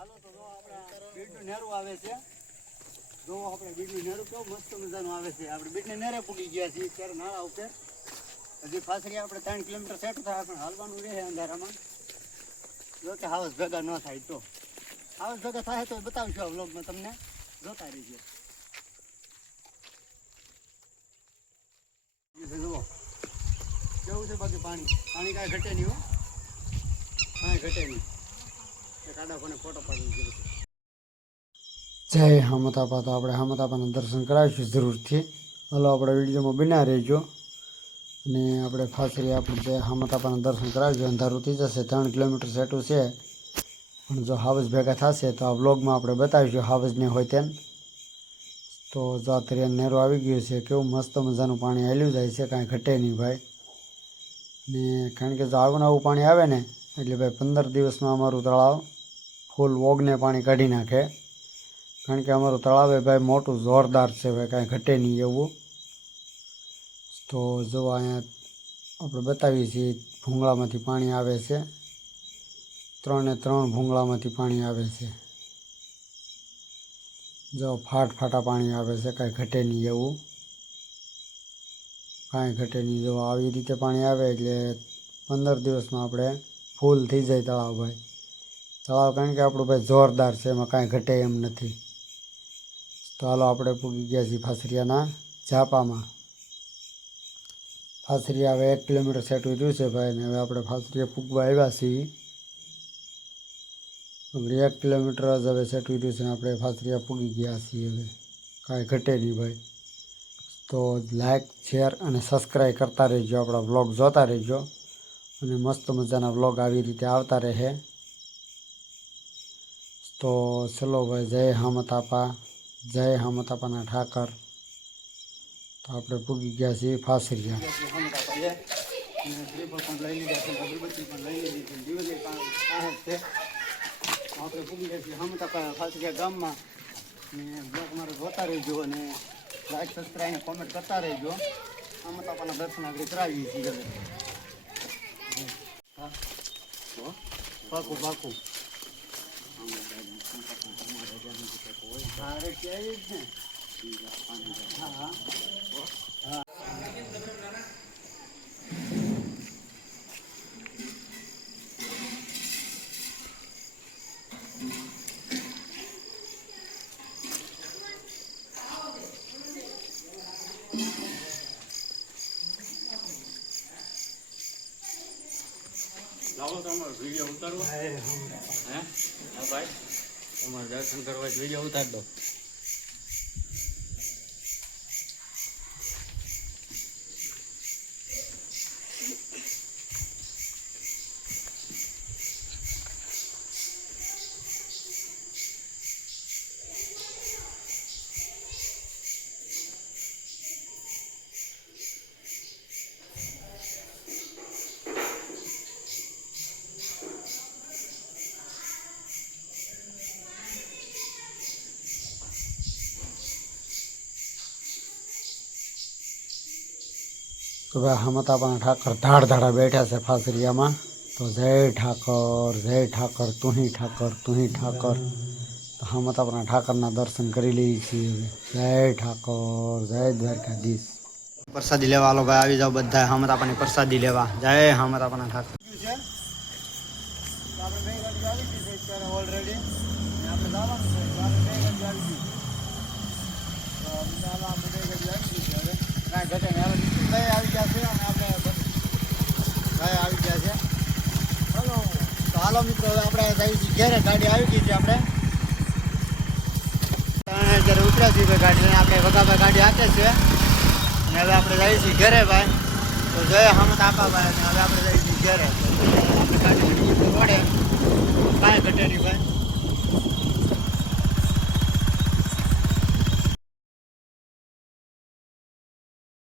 હાલો તો જો આપણે બીડનું નેરું આવે છે. જો આપણે બીડનું નેરું કેવું મસ્ત મજાનું આવે છે. આપણે બીડને નેરે પૂગી ગયા છીએ ત્યારે નાળા ઉપર. હજી ફાસરી આપણે 3 કિલોમીટર સેટ થાય પણ હાલવાનું રહે અંધારામાં. જો કે હાવસ ભેગા ન થાય તો હાવસ ભેગા થાય તો બતાવશું આ વ્લોગમાં તમને. જોતા રહીજો. જુઓ કેવું છે બાકી પાણી કાંઈ ઘટે નહીં હો, કાંઈ ઘટે નહીં. કાડા કોને ફોટો પાડી દીધો. જય હામતાપા. તો આપણે હામતાપાના દર્શન કરાવીશું જરૂરથી. હાલો આપણે વિડીયોમાં બના રહેજો અને આપણે ફાસરી આપણે જે હામતાપાના દર્શન કરાવીશું. અંધારું થઈ જશે, 3 કિલોમીટર સેટું છે પણ જો હાવસ ભેગા થશે તો આ વ્લોગમાં આપણે બતાવીશું હાવસ ને હોય તેમ. તો જો આ તરિયાન નેરો આવી ગયો છે. કેવું મસ્ત મજાનું પાણી હાલ્યું જાય છે, કાંઈ ઘટે નહીં ભાઈ. ને કારણ કે જો આવું નવું પાણી આવે ને એટલે ભાઈ 15 દિવસમાં અમારું તળાવ ફૂલ ઓગને પાણી કાઢી નાખે. કારણ કે અમારું તળાવ ભાઈ મોટું જોરદાર છે ભાઈ, કાંઈ ઘટે નહીં એવું. તો જો અહીંયા આપણે બતાવીએ છીએ ભૂંગળામાંથી પાણી આવે છે. 3 ભૂંગળામાંથી પાણી આવે છે. જો ફાટા પાણી આવે છે, કાંઈ ઘટે નહીં એવું, કાંઈ ઘટે નહીં. જો આવી રીતે પાણી આવે એટલે 15 દિવસમાં આપણે ફૂલ થઈ જાય તળાવ ભાઈ. તળાવ કારણ કે આપણું ભાઈ જોરદાર છે, એમાં કાંઈ ઘટે એમ નથી. તો હાલો આપણે પૂગી ગયા છીએ ફાસરિયાના ઝાપામાં. ફાસરિયા હવે 1 કિલોમીટર સેટું રહ્યું છે ભાઈ ને હવે આપણે ફાસરિયા પૂગવા આવ્યા છીએ. આપણે 1 કિલોમીટર જ હવે સેટું રહ્યું છે ને આપણે ફાસરિયા પૂગી ગયા છીએ. હવે કાંઈ ઘટે નહીં ભાઈ. તો લાઈક શેર અને સબસ્ક્રાઈબ કરતા રહેજો, આપણા વ્લોગ જોતા રહેજો અને મસ્ત મજાના વ્લોગ આવી રીતે આવતા રહે. તો ચલો ભાઈ, જય હામતાપા, જય હામતાપાના ઠાકર. તો આપણે પૂગી ગયા છીએ ફાસરિયા. આપણે પૂગી ગયા છીએ હામતાપા ફાસરિયા ગામમાં. બ્લોગ મારે જોતા રહેજો અને લાઈક સબસ્ક્રાઈબ અને કોમેન્ટ કરતા રહેજો. હામતાપાના દર્શન આપણે કરાવીએ છીએ હવે. પાકું પાકું. અરે ક્યાંય જ ને. હા હા. લાવો તમારો વિડીયો ઉતારવો હે હા ભાઈ, તમારે દર્શન કરવા વિડીયો ઉતાર દો. તો ભાઈ હામતાપાના ઠાકર ધાડા બેઠા છે ફાસરિયામાં. તો જય ઠાકર, જય ઠાકર, તુહી ઠાકર, તુહી ઠાકર. તો હામતાપાના ઠાકરના દર્શન કરી લઈએ છીએ હવે. જય ઠાકર, જય દ્વારકાધીશ. પ્રસાદી લેવા હાલો ભાઈ, આવી જાઓ બધા હામતાપાની પ્રસાદી લેવા. જય હામતાપાના ઠાકર. આપણે 2 ગાડી આવી ગઈ છે અત્યારે ઓલરેડી. આપણે જવાનું છે, આપણે 2 ગાડી આવી ગઈ. તો આપણે 2 ગાડી આવી ગઈ છે હવે. કાંઈ ઘટે નહીં. હવે નીતિનભાઈ આવી ગયા છે અને આપણે ભાઈ આવી ગયા છે. હલો તો હાલો મિત્રો, હવે આપણે જઈએ છીએ ઘેરે. ગાડી આવી ગઈ છે આપણે. જ્યારે ઉતર્યા છીએ ભાઈ ગાડી લઈને, આપણે વગાભાઈ ગાડી હાથે છે અને હવે આપણે જઈએ છીએ ઘેરે ભાઈ. તો જય હામતાપા ભાઈ. હવે આપણે જઈએ છીએ ઘેરે. આપણે ગાડી વડે કાંઈ ઘટે નહીં ભાઈ.